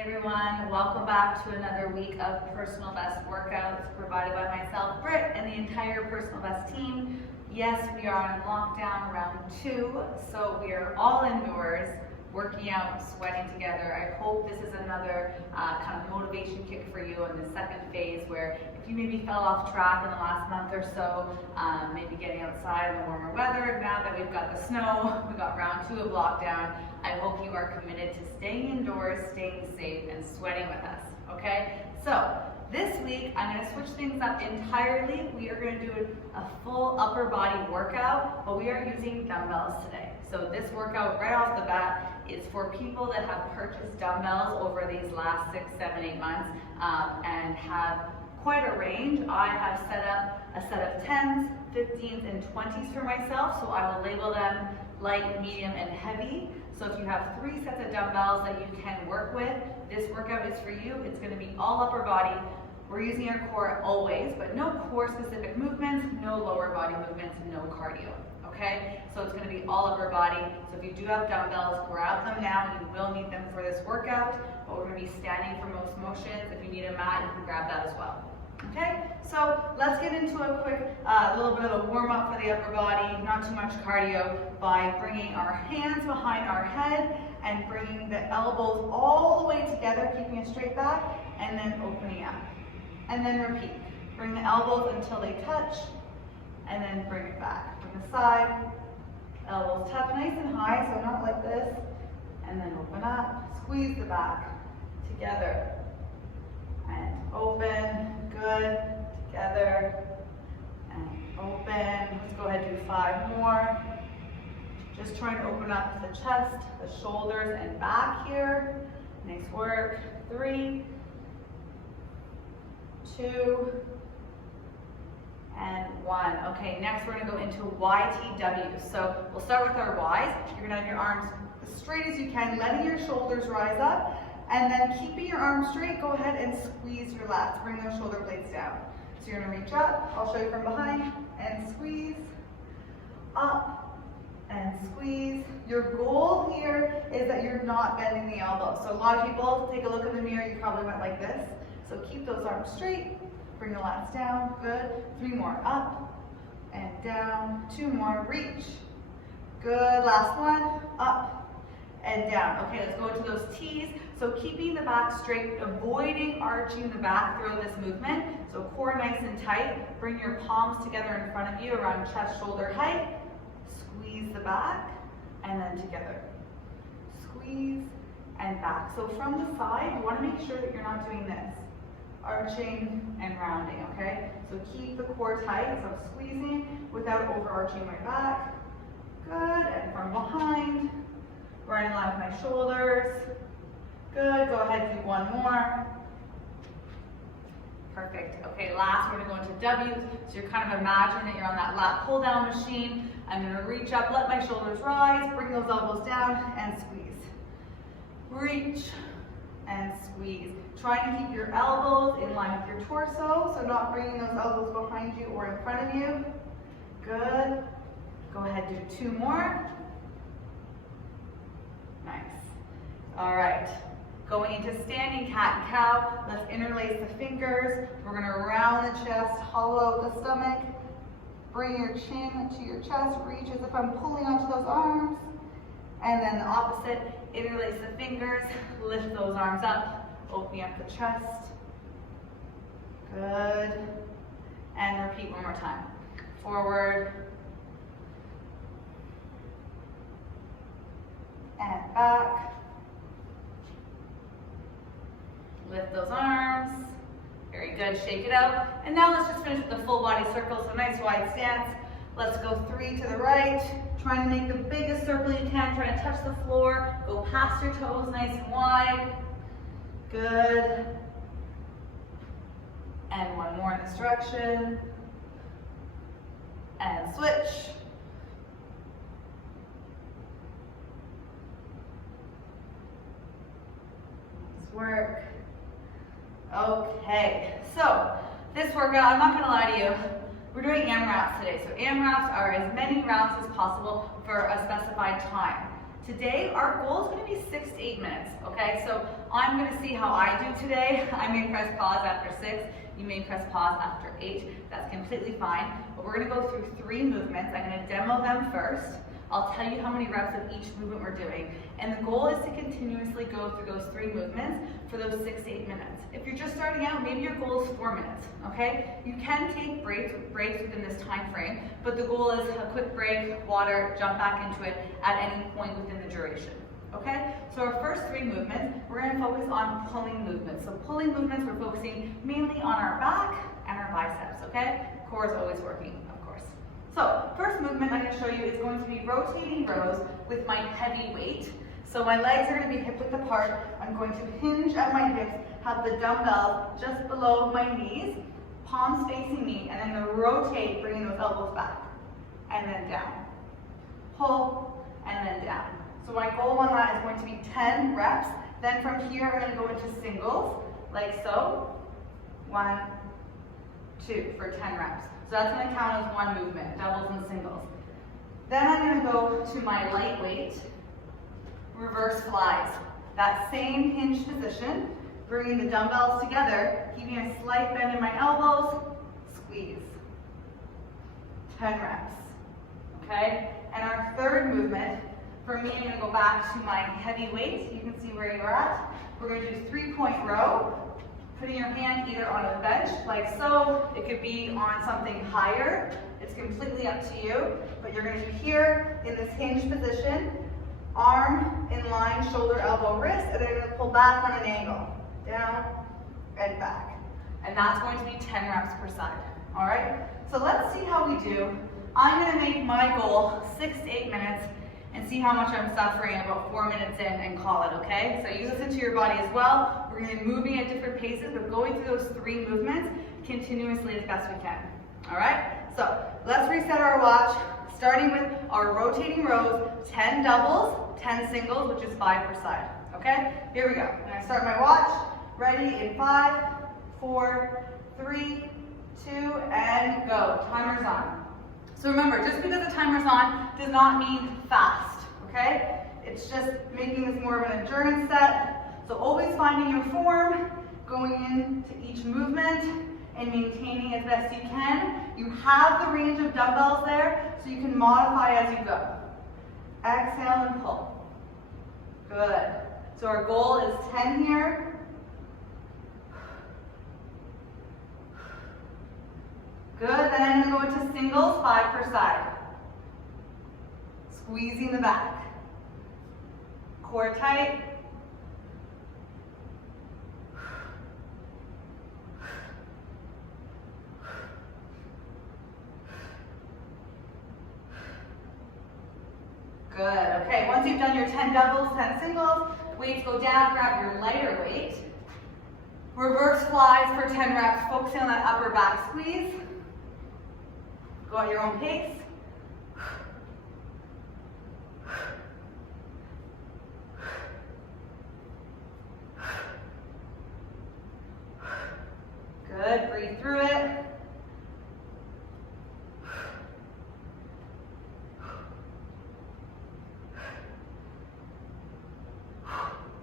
Hey everyone, welcome back to another week of Personal Best workouts provided by myself, Britt, and the entire Personal Best team. Yes, we are on lockdown round 2, so we are all indoors, working out, sweating together. I hope this is another kind of motivation kick for you in the second phase where if you maybe fell off track in the last month or so, maybe getting outside in the warmer weather, now that we've got the snow, we got round 2 of lockdown, I hope you are committed to staying indoors, staying safe, and sweating with us, okay? So, this week, I'm gonna switch things up entirely. We are gonna do a full upper body workout, but we are using dumbbells today. So this workout right off the bat is for people that have purchased dumbbells over these last 6, 7, 8 months and have quite a range. I have set up a set of 10s, 15s, and 20s for myself, so I will label them light, medium, and heavy. So if you have 3 sets of dumbbells that you can work with, this workout is for you. It's going to be all upper body. We're using our core always, but no core specific movements, no lower body movements, no cardio, okay? So it's going to be all upper body. So if you do have dumbbells, grab them now. You will need them for this workout, but we're going to be standing for most motions. If you need a mat, you can grab that as well. Okay, so let's get into a quick little bit of a warm up for the upper body, not too much cardio, by bringing our hands behind our head and bringing the elbows all the way together, keeping a straight back, and then opening up. And then repeat. Bring the elbows until they touch, and then bring it back. From the side, elbows tuck nice and high, so not like this, and then open up, squeeze the back, together, and open. Good, together, and open. Let's go ahead and do 5 more. Just trying to open up the chest, the shoulders, and back here. Nice work. 3, 2, and 1. Okay, next we're gonna go into YTW. So we'll start with our Ys. You're gonna have your arms as straight as you can, letting your shoulders rise up. And then keeping your arms straight, go ahead and squeeze your lats. Bring those shoulder blades down. So you're gonna reach up, I'll show you from behind, and squeeze, up, and squeeze. Your goal here is that you're not bending the elbow. So a lot of people, take a look in the mirror, you probably went like this. So keep those arms straight, bring the lats down, good. 3 more, up, and down. 2 more, reach. Good, last one, up, and down. Okay, let's go into those T's. So keeping the back straight, avoiding arching the back throughout this movement. So core nice and tight. Bring your palms together in front of you around chest, shoulder height. Squeeze the back, and then together. Squeeze, and back. So from the side, you want to make sure that you're not doing this. Arching and rounding, okay? So keep the core tight, so I'm squeezing without overarching my back. Good, and from behind. Right in line with my shoulders. Good, go ahead, do 1 more. Perfect, okay, last we're gonna go into W's. So you're kind of imagining that you're on that lat pull down machine. I'm gonna reach up, let my shoulders rise, bring those elbows down, and squeeze. Reach, and squeeze. Trying to keep your elbows in line with your torso, so not bringing those elbows behind you or in front of you. Good, go ahead, do 2 more. Nice. All right. Going into standing cat and cow. Let's interlace the fingers. We're going to round the chest, hollow out the stomach. Bring your chin to your chest. Reach as if I'm pulling onto those arms. And then the opposite. Interlace the fingers. Lift those arms up. Opening up the chest. Good. And repeat 1 more time. Forward. And back. Lift those arms. Very good, shake it out. And now let's just finish with the full body circle, so nice wide stance. Let's go 3 to the right. Trying to make the biggest circle you can, trying to touch the floor. Go past your toes, nice and wide. Good. And 1 more in this direction. And switch. Work. Okay, so this workout, I'm not going to lie to you, we're doing AMRAPs today. So AMRAPs are as many rounds as possible for a specified time. Today, our goal is going to be 6 to 8 minutes, okay? So I'm going to see how I do today. I may press pause after 6. You may press pause after 8. That's completely fine. But we're going to go through 3 movements. I'm going to demo them first. I'll tell you how many reps of each movement we're doing. And the goal is to continuously go through those 3 movements for those 6 to 8 minutes. If you're just starting out, maybe your goal is 4 minutes, okay? You can take breaks within this time frame, but the goal is a quick break, water, jump back into it at any point within the duration, okay? So our first 3 movements, we're gonna focus on pulling movements. So pulling movements, we're focusing mainly on our back and our biceps, okay? Core is always working, of course. So first movement I'm gonna show you is going to be rotating rows with my heavy weight. So my legs are going to be hip width apart. I'm going to hinge at my hips, have the dumbbell just below my knees, palms facing me, and then rotate, bringing those elbows back, and then down. Pull, and then down. So my goal on that is going to be 10 reps. Then from here, I'm going to go into singles, like so. 1, 2, for 10 reps. So that's going to count as one movement, doubles and singles. Then I'm going to go to my lightweight, reverse flies. That same hinge position, bringing the dumbbells together, keeping a slight bend in my elbows, squeeze. 10 reps, okay? And our third movement, for me, I'm gonna go back to my heavy weight. You can see where you're at. We're gonna do 3-point row, putting your hand either on a bench, like so. It could be on something higher. It's completely up to you, but you're gonna be here in this hinge position, arm in line, shoulder, elbow, wrist, and then you're going to pull back on an angle. Down and back. And that's going to be 10 reps per side. All right? So let's see how we do. I'm going to make my goal 6 to 8 minutes and see how much I'm suffering about 4 minutes in and call it, okay? So you listen to your body as well. We're going to be moving at different paces, but going through those 3 movements continuously as best we can. All right? So let's reset our watch. Starting with our rotating rows, 10 doubles, 10 singles, which is 5 per side, okay? Here we go. I'm gonna start my watch, ready in 5, 4, 3, 2, and go. Timer's on. So remember, just because the timer's on does not mean fast, okay? It's just making this more of an endurance set. So always finding your form, going into each movement, and maintaining as best you can. You have the range of dumbbells there, so you can modify as you go. Exhale and pull. Good. So our goal is 10 here. Good, then I'm going to go into singles, 5 per side. Squeezing the back. Core tight. Good, okay, once you've done your 10 doubles, 10 singles, weights go down, grab your lighter weight. Reverse flies for 10 reps, focusing on that upper back squeeze. Go at your own pace. Good, breathe through it.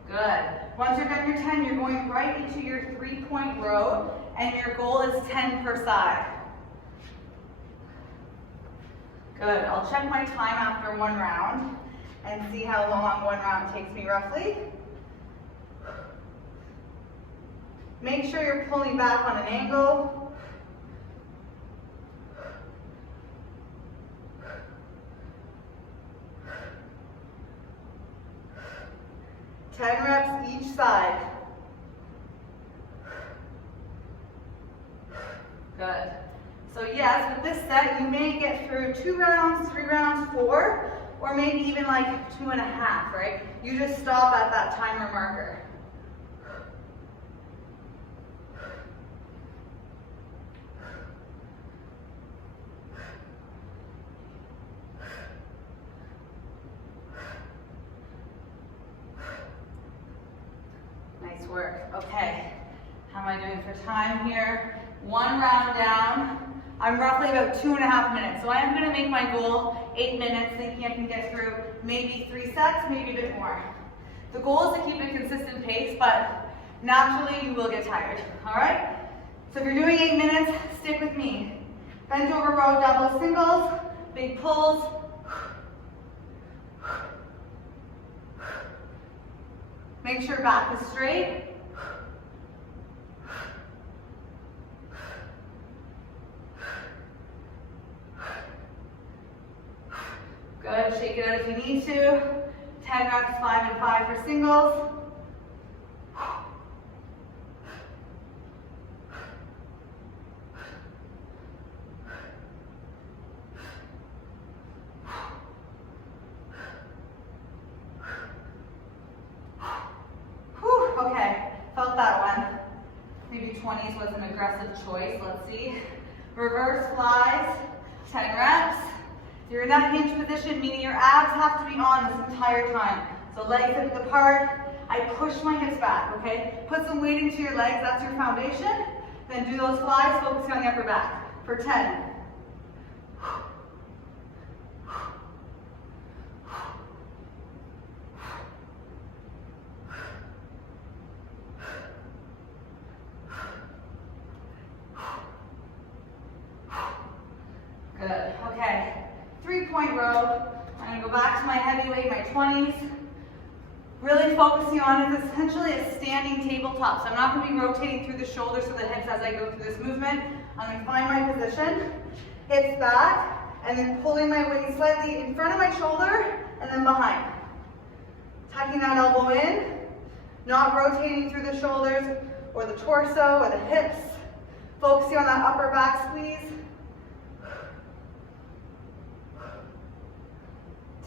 Good. Once you're done your 10, you're going right into your 3-point row, and your goal is 10 per side. Good. I'll check my time after 1 round and see how long 1 round takes me roughly. Make sure you're pulling back on an angle. Ten reps each side. Good. So yes, with this set, you may get through 2 rounds, 3 rounds, 4, or maybe even like 2.5, right? You just stop at that timer marker. Nice work. Okay, how am I doing for time here? 1 round down. I'm roughly about 2.5 minutes. So I am gonna make my goal 8 minutes, thinking I can get through maybe 3 sets, maybe a bit more. The goal is to keep a consistent pace, but naturally you will get tired, all right? So if you're doing 8 minutes, stick with me. Bend over row, doubles, singles, big pulls. Make sure back is straight. Good, shake it out if you need to. 10 reps, 5 and 5 for singles. Okay, felt that one. Maybe 20s was an aggressive choice, let's see. Reverse flies, 10 reps. You're in that hinge position, meaning your abs have to be on this entire time. So legs hip apart, I push my hips back, okay? Put some weight into your legs, that's your foundation. Then do those flies, focusing on the upper back for 10. Good, okay. 3-point row. I'm gonna go back to my heavyweight, my 20s. Really focusing on it, essentially a standing tabletop. So I'm not gonna be rotating through the shoulders to the hips as I go through this movement. I'm gonna find my position, hips back, and then pulling my weight slightly in front of my shoulder and then behind. Tucking that elbow in, not rotating through the shoulders or the torso or the hips. Focusing on that upper back squeeze.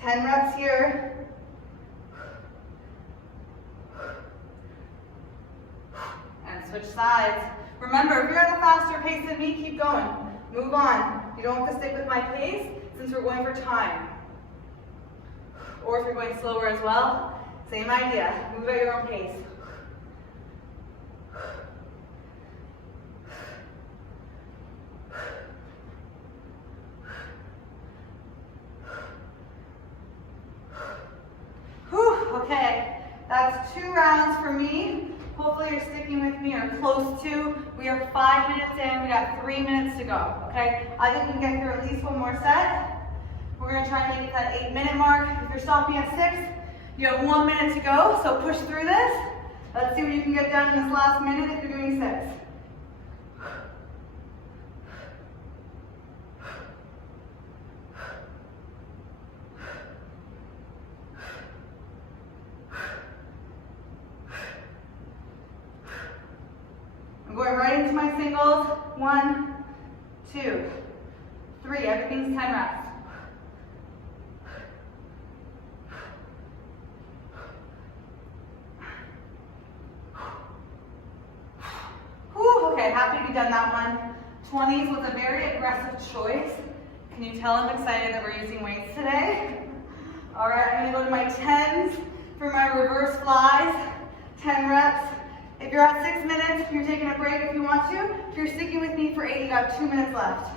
10 reps here. And switch sides. Remember, if you're at a faster pace than me, keep going. Move on. You don't have to stick with my pace since we're going for time. Or if you're going slower as well, same idea. Move at your own pace. Okay, that's 2 rounds for me. Hopefully you're sticking with me or close to. We are 5 minutes in, we got 3 minutes to go, okay? I think we can get through at least one more set. We're gonna try and make it that 8-minute mark. If you're stopping at 6, you have 1 minute to go, so push through this. Let's see what you can get done in this last minute if you're doing 6. I'm going right into my singles. 1, 2, 3. Everything's 10 reps. Whew, okay, happy to be done that one. 20s was a very aggressive choice. Can you tell I'm excited that we're using weights today? All right, I'm gonna go to my 10s for my reverse flies. 10 reps. If you're at 6 minutes, you're taking a break if you want to. If you're sticking with me for 8, you got 2 minutes left.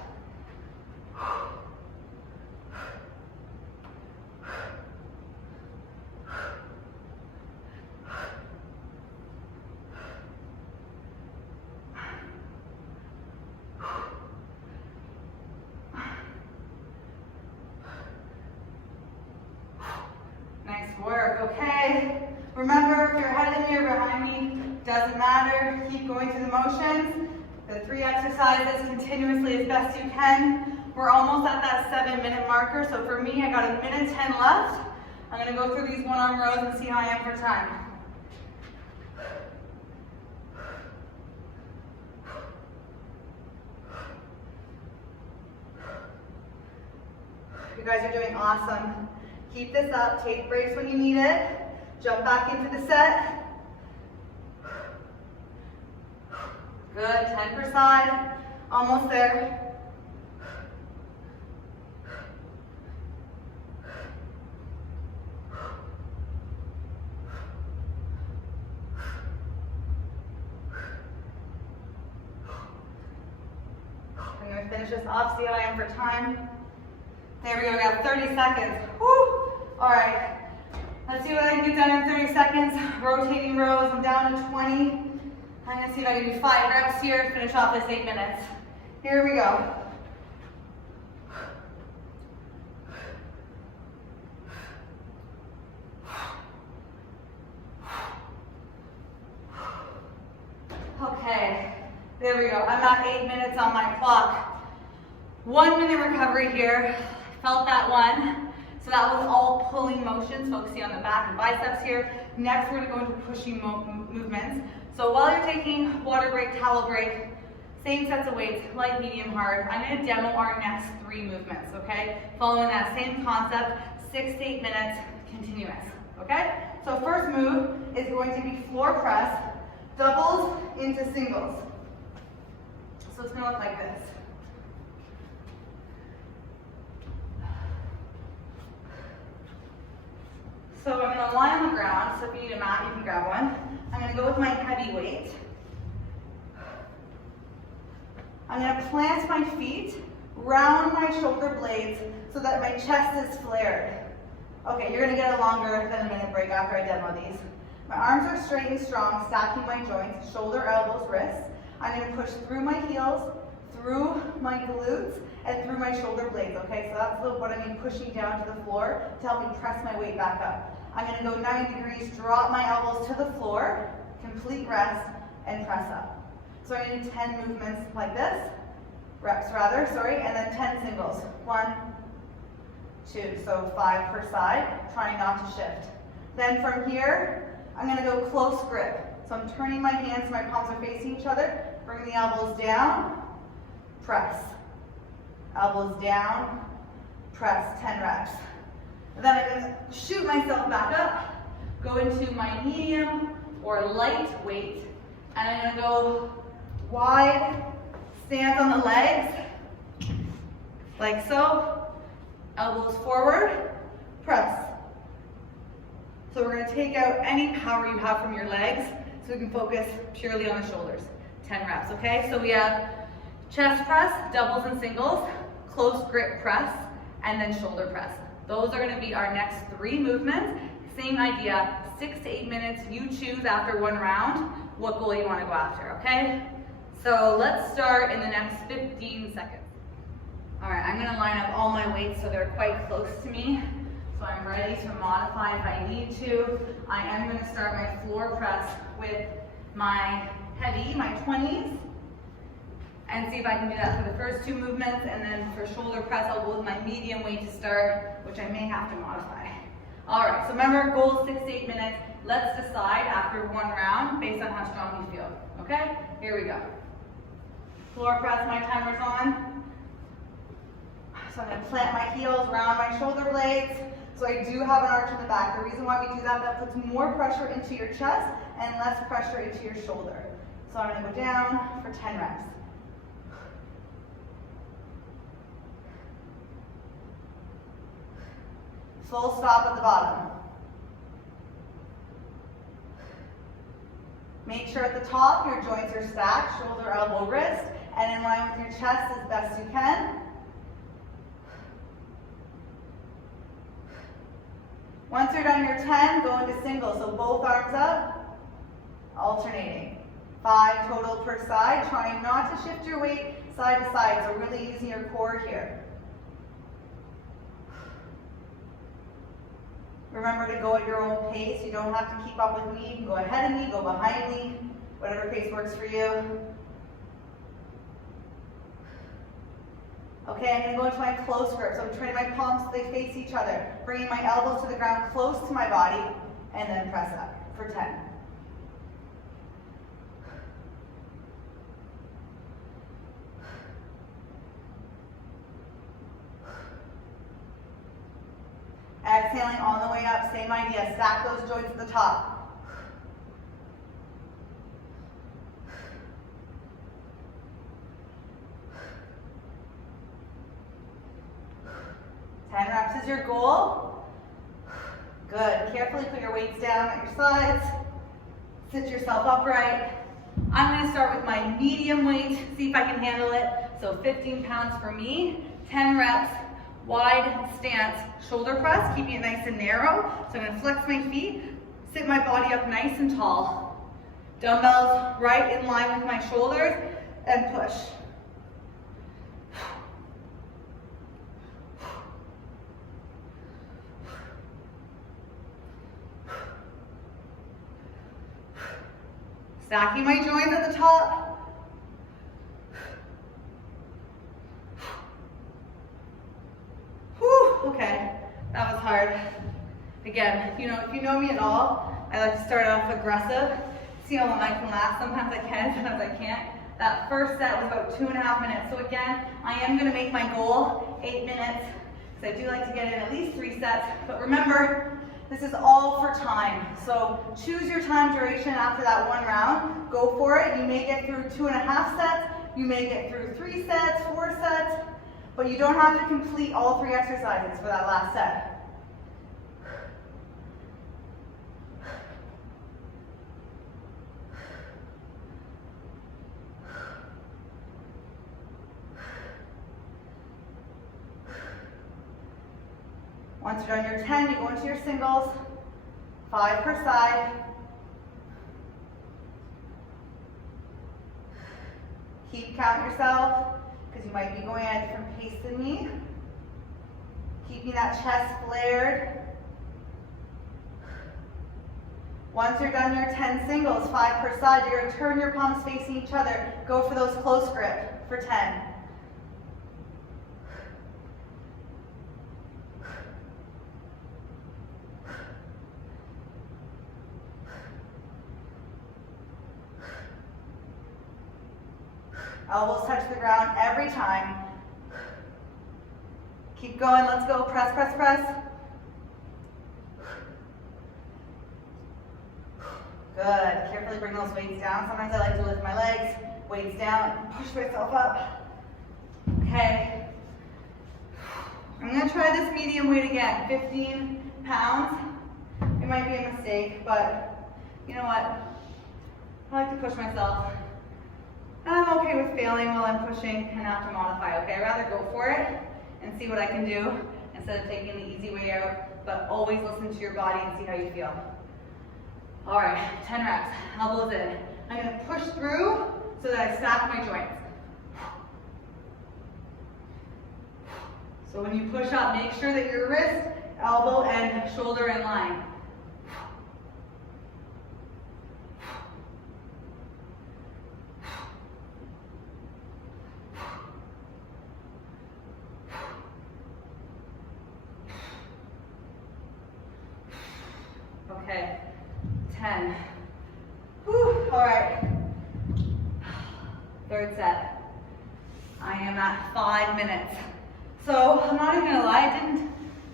Nice work, okay. Remember, if you're ahead of me or behind me, doesn't matter, keep going through the motions. The 3 exercises continuously as best you can. We're almost at that 7-minute marker, so for me, I got 1:10 left. I'm gonna go through these 1-arm rows and see how I am for time. You guys are doing awesome. Keep this up, take breaks when you need it. Jump back into the set. Good, 10 per side, almost there. Bring your finish this off, see how I am for time. There we go, we got 30 seconds. Woo! All right, let's see what I can get done in 30 seconds. Rotating rows, I'm down to 20. I'm gonna see if I can do 5 reps here, finish off this 8 minutes. Here we go. Okay, there we go. I'm at 8 minutes on my clock. 1 minute recovery here. Felt that one. So that was all pulling motions, focusing on the back and biceps here. Next, we're gonna go into pushing movements. So while you're taking water break, towel break, same sets of weights, light, medium, hard. I'm gonna demo our next 3 movements, okay? Following that same concept, 6 to 8 minutes, continuous, okay? So first move is going to be floor press, doubles into singles. So it's gonna look like this. So I'm gonna lie on the ground, so if you need a mat, you can grab one. I'm gonna go with my heavy weight. I'm gonna plant my feet, round my shoulder blades so that my chest is flared. Okay, you're gonna get a longer than a minute break after I demo these. My arms are straight and strong, stacking my joints, shoulder, elbows, wrists. I'm gonna push through my heels, through my glutes, and through my shoulder blades, okay? So that's what I mean pushing down to the floor to help me press my weight back up. I'm gonna go 90 degrees, drop my elbows to the floor, complete rest, and press up. So I'm gonna do 10 movements like this, reps rather, sorry, and then 10 singles. 1, 2, so 5 per side, trying not to shift. Then from here, I'm gonna go close grip. So I'm turning my hands so my palms are facing each other, bring the elbows down, press. Elbows down, press, 10 reps. And then I'm gonna shoot myself back up, go into my medium or light weight, and I'm gonna go wide stance on the legs, like so, elbows forward, press. So we're gonna take out any power you have from your legs so we can focus purely on the shoulders. 10 reps, okay? So we have chest press, doubles and singles, close grip press, and then shoulder press. Those are gonna be our next 3 movements. Same idea, 6 to 8 minutes. You choose after 1 round what goal you wanna go after, okay? So let's start in the next 15 seconds. All right, I'm gonna line up all my weights so they're quite close to me. So I'm ready to modify if I need to. I am gonna start my floor press with my heavy, my 20s. And see if I can do that for the first 2 movements, and then for shoulder press, I'll go with my medium weight to start, which I may have to modify. All right, so remember, goal is 6 to 8 minutes. Let's decide after 1 round based on how strong you feel, okay? Here we go. Floor press, my timer's on. So I'm gonna plant my heels, round my shoulder blades. So I do have an arch in the back. The reason why we do that, that puts more pressure into your chest and less pressure into your shoulder. So I'm gonna go down for 10 reps. Full stop at the bottom. Make sure at the top your joints are stacked, shoulder, elbow, wrist, and in line with your chest as best you can. Once you're done your 10, go into singles. So both arms up, alternating. 5 total per side, trying not to shift your weight side to side, so really using your core here. Remember to go at your own pace. You don't have to keep up with me. You can go ahead of me, go behind me, whatever pace works for you. Okay, I'm gonna go into my close grip. So I'm turning my palms so they face each other, bringing my elbows to the ground close to my body, and then press up for 10. Exhaling all the way up, same idea, stack those joints at the top. 10 reps is your goal. Good, carefully put your weights down at your sides. Sit yourself upright. I'm gonna start with my medium weight, see if I can handle it. So 15 pounds for me, 10 reps, wide stance, shoulder press, keeping it nice and narrow. So I'm gonna flex my feet, sit my body up nice and tall. Dumbbells right in line with my shoulders, and push. Stacking my joints at the top. Whew, okay, that was hard. Again, if you know me at all, I like to start off aggressive, see how long I can last. Sometimes I can, sometimes I can't. That first set was about 2.5 minutes. So again, I am gonna make my goal 8 minutes, because I do like to get in at least 3 sets. But remember, this is all for time. So choose your time duration after that 1 round. Go for it. You may get through 2.5 sets. You may get through 3 sets, 4 sets, but you don't have to complete all 3 exercises for that last set. Once you're done your 10, you go into your singles, 5 per side. Keep counting yourself, because you might be going at a different pace than me. Keeping that chest flared. Once you're done your 10 singles, 5 per side, you're gonna turn your palms facing each other. Go for those close grip for 10. Elbows touch the ground every time. Keep going, let's go, press, press, press. Good, carefully bring those weights down. Sometimes I like to lift my legs, weights down, push myself up. Okay. I'm gonna try this medium weight again, 15 pounds. It might be a mistake, but you know what? I like to push myself. And I'm okay with failing while I'm pushing and have to modify, okay? I'd rather go for it and see what I can do instead of taking the easy way out, but always listen to your body and see how you feel. All right, 10 reps, elbows in. I'm gonna push through so that I stack my joints. So when you push up, make sure that your wrist, elbow, and shoulder in line. Okay, 10. Whew, all right. Third set. I am at 5 minutes. So I'm not even gonna lie,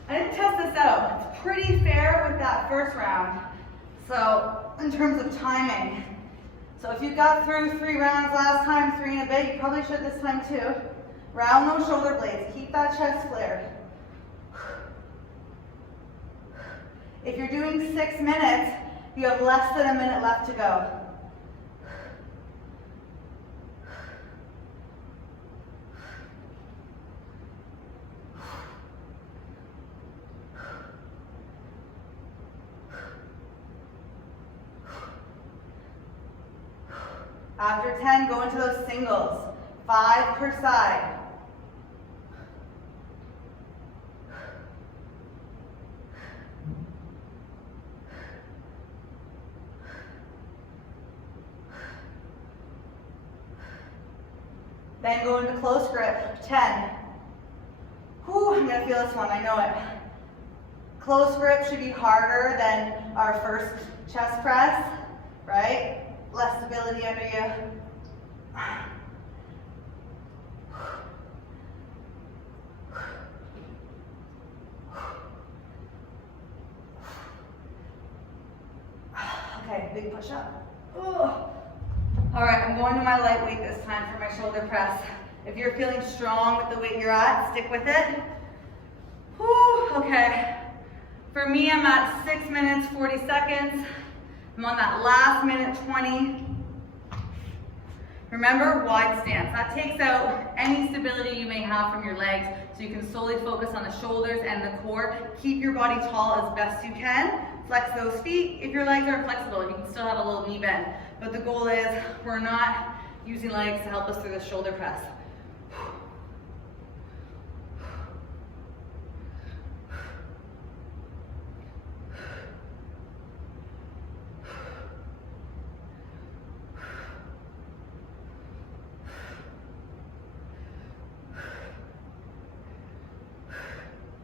I didn't test this out. It's pretty fair with that first round. So in terms of timing. So if you got through 3 rounds last time, 3 and a bit, you probably should this time too. Round those shoulder blades, keep that chest flared. If you're doing 6 minutes, you have less than a minute left to go. After 10, go into those singles, 5 per side. Then go into close grip, 10. Whew, I'm gonna feel this one, I know it. Close grip should be harder than our first chest press, right? Less stability under you. Okay, big push up. Ooh. All right, I'm going to my lightweight this time for my shoulder press. If you're feeling strong with the weight you're at, stick with it. Whew, okay. For me, I'm at 6 minutes, 40 seconds. I'm on that last minute 20. Remember, wide stance. That takes out any stability you may have from your legs, so you can solely focus on the shoulders and the core. Keep your body tall as best you can. Flex those feet. If your legs aren't flexible, you can still have a little knee bend. But the goal is we're not using legs to help us through the shoulder press.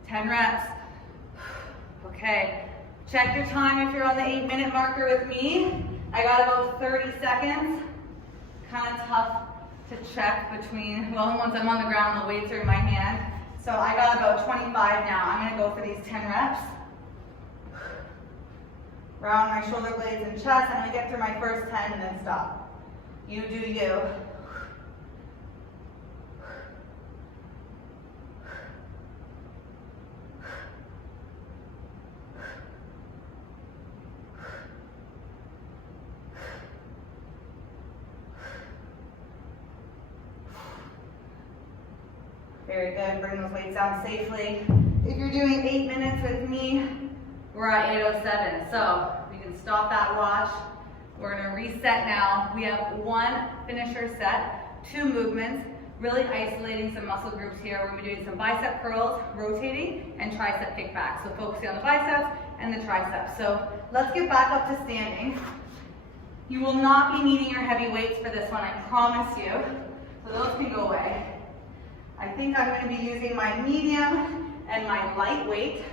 10 reps. Okay, check your time if you're on the 8-minute marker with me. I got about 30 seconds. Kind of tough to check between, well, once I'm on the ground, the weights are in my hand. So I got about 25 now. I'm gonna go for these 10 reps. Round my shoulder blades and chest. I'm gonna get through my first 10 and then stop. You do you. Very good, bring those weights down safely. If you're doing 8 minutes with me, we're at 8:07. So we can stop that watch. We're gonna reset now. We have one finisher set, 2 movements, really isolating some muscle groups here. We're gonna be doing some bicep curls, rotating, and tricep kickbacks. So focusing on the biceps and the triceps. So let's get back up to standing. You will not be needing your heavy weights for this one, I promise you. So those can go away. I think I'm going to be using my medium and my light weight.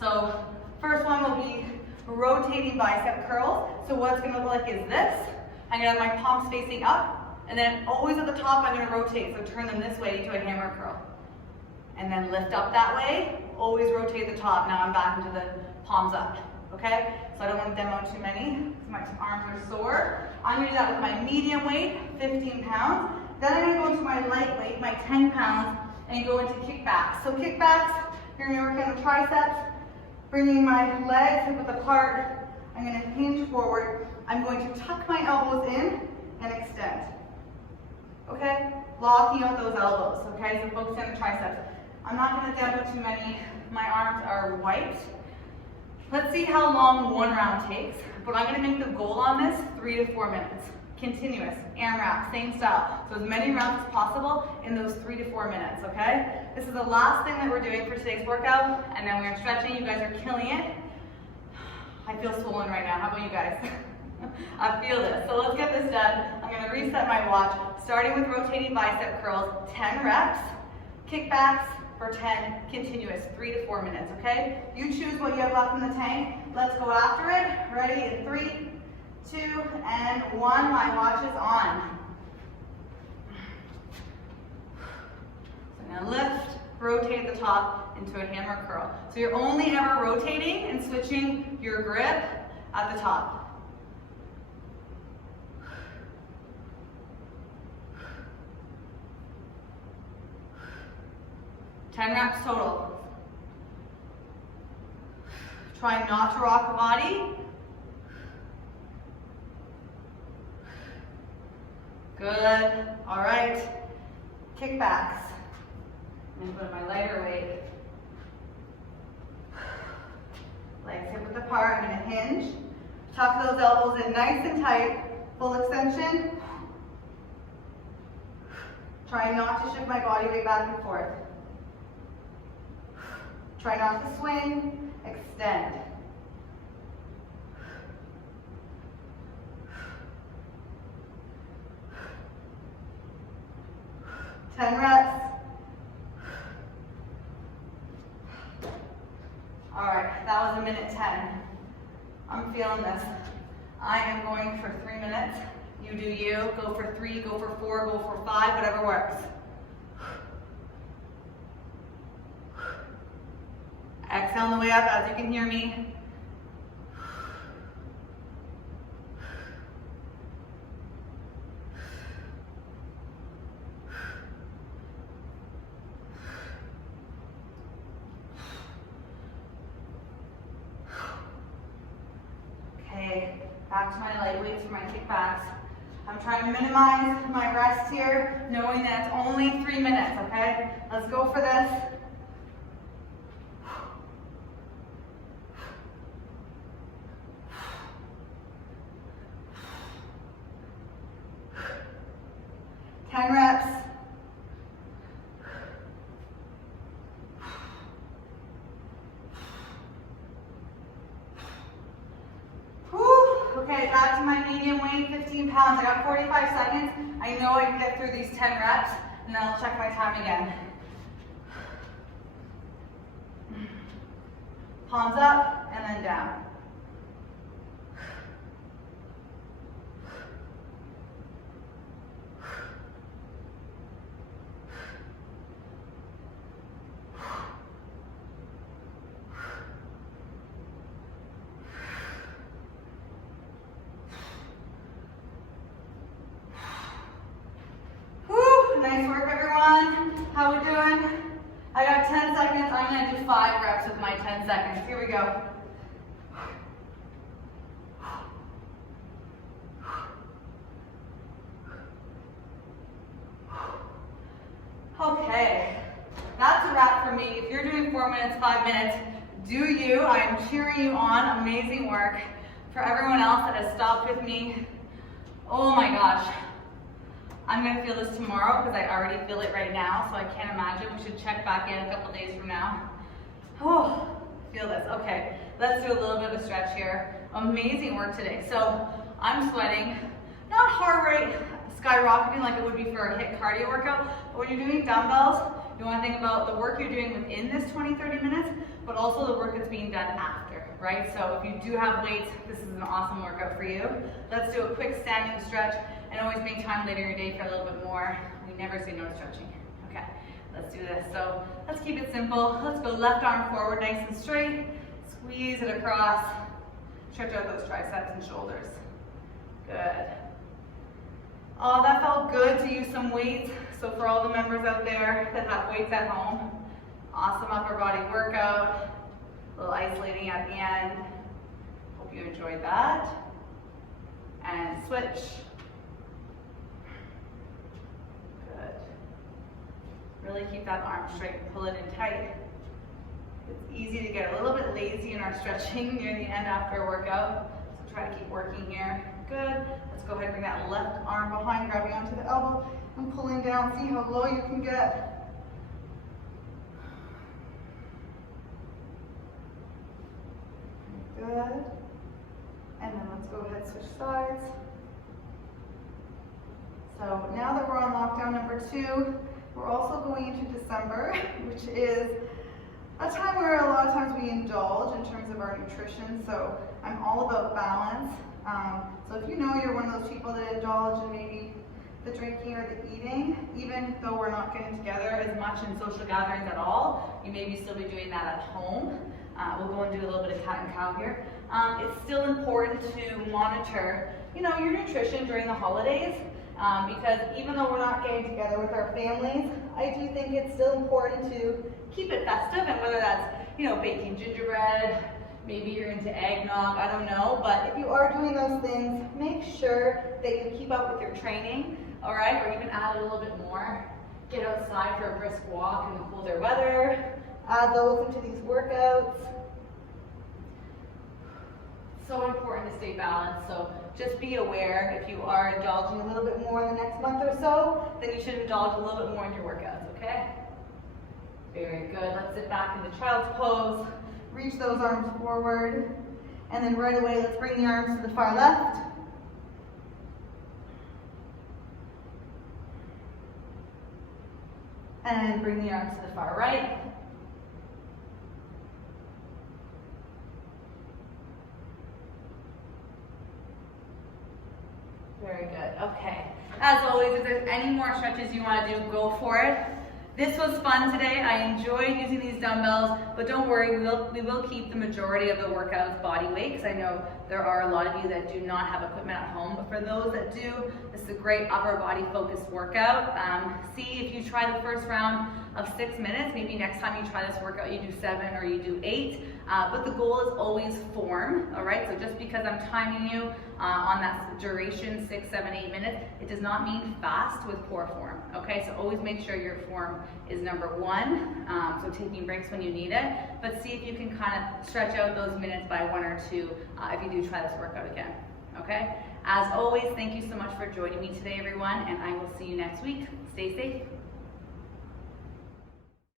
So first one will be rotating bicep curls. So what it's going to look like is this. I'm going to have my palms facing up, and then always at the top I'm going to rotate. So turn them this way to a hammer curl. And then lift up that way, always rotate the top. Now I'm back into the palms up, okay? So I don't want to demo too many, because my arms are sore. I'm going to do that with my medium weight, 15 pounds. Then I'm going to go into my light weight, my 10 pounds, and go into kickbacks. So kickbacks, you're going to work on the triceps, bringing my legs hip width apart. I'm going to hinge forward. I'm going to tuck my elbows in and extend. Okay? Locking out those elbows. Okay? So focus on the triceps. I'm not going to demo too many. My arms are white. Let's see how long one round takes. But I'm going to make the goal on this 3 to 4 minutes. Continuous, AMRAP, same style. So as many rounds as possible in those 3 to 4 minutes, okay? This is the last thing that we're doing for today's workout, and then we are stretching. You guys are killing it. I feel swollen right now. How about you guys? I feel this. So let's get this done. I'm gonna reset my watch, starting with rotating bicep curls, 10 reps, kickbacks for 10, continuous, 3 to 4 minutes, okay? You choose what you have left in the tank. Let's go after it. Ready in 3, 2, and 1. My watch is on. So I'm gonna lift, rotate the top into a hammer curl. So you're only ever rotating and switching your grip at the top. Ten reps total. Try not to rock the body. Good. All right. Kickbacks. I'm going to put my lighter weight. Legs hip width apart. I'm going to hinge. Tuck those elbows in nice and tight. Full extension. Try not to shift my body weight back and forth. Try not to swing. Extend. Ten reps. All right, that was a minute 10. I'm feeling this. I am going for 3 minutes. You do you. Go for 3, go for 4, go for 5, whatever works. Exhale on the way up as you can hear me. Back to my light weights for my kickbacks. I'm try to minimize my rest here, knowing that it's only 3 minutes, okay? Let's go for this. Ten reps. Okay, back to my medium weight, 15 pounds. I got 45 seconds. I know I can get through these 10 reps, and then I'll check my time again. Palms up, and then down. Nice work, everyone. How we doing? I got 10 seconds. I'm going to do 5 reps with my 10 seconds. Here we go. Okay, that's a wrap for me. If you're doing 4 minutes, 5 minutes, do you. I am cheering you on. Amazing work. For everyone else that has stopped with me, oh my gosh. I'm going to feel this tomorrow because I already feel it right now, so I can't imagine. We should check back in a couple days from now. Oh, feel this. Okay, let's do a little bit of a stretch here. Amazing work today. So I'm sweating, not heart rate skyrocketing like it would be for a HIIT cardio workout, but when you're doing dumbbells, you want to think about the work you're doing within this 20-30 minutes, but also the work that's being done after, right? So if you do have weights, this is an awesome workout for you. Let's do a quick standing stretch. And always make time later in your day for a little bit more. We never say no to stretching. Okay, let's do this. So let's keep it simple. Let's go left arm forward, nice and straight. Squeeze it across. Stretch out those triceps and shoulders. Good. Oh, that felt good to use some weights. So for all the members out there that have weights at home, awesome upper body workout. A little isolating at the end. Hope you enjoyed that. And switch. Really keep that arm straight and pull it in tight. It's easy to get a little bit lazy in our stretching near the end after a workout, so try to keep working here. Good. Let's go ahead and bring that left arm behind, grabbing onto the elbow and pulling down. See how low you can get. Good. And then let's go ahead and switch sides. So now that we're on lockdown number 2, we're also going into December, which is a time where a lot of times we indulge in terms of our nutrition. So I'm all about balance. So if you know you're one of those people that indulge in maybe the drinking or the eating, even though we're not getting together as much in social gatherings at all, you may still be doing that at home. We'll go and do a little bit of cat and cow here. It's still important to monitor, your nutrition during the holidays. Because even though we're not getting together with our families, I do think it's still important to keep it festive, and whether that's, baking gingerbread, maybe you're into eggnog, I don't know, but if you are doing those things, make sure that you keep up with your training, all right, or even add a little bit more. Get outside for a brisk walk in the colder weather, add those into these workouts. So important to stay balanced, so just be aware if you are indulging a little bit more in the next month or so, then you should indulge a little bit more in your workouts, okay? Very good. Let's sit back in the child's pose. Reach those arms forward. And then right away, let's bring the arms to the far left. And bring the arms to the far right. Very good. Okay. As always, if there's any more stretches you want to do, go for it. This was fun today. I enjoyed using these dumbbells, but don't worry, we will keep the majority of the workouts body weight, because I know there are a lot of you that do not have equipment at home, but for those that do, this is a great upper body focused workout. See if you try the first round of 6 minutes, maybe next time you try this workout you do 7 or you do 8. But the goal is always form, all right? So just because I'm timing you on that duration, 6, 7, 8 minutes, it does not mean fast with poor form, okay? So always make sure your form is number 1, so taking breaks when you need it, but see if you can kind of stretch out those minutes by 1 or 2 if you do try this workout again, okay? As always, thank you so much for joining me today, everyone, and I will see you next week. Stay safe.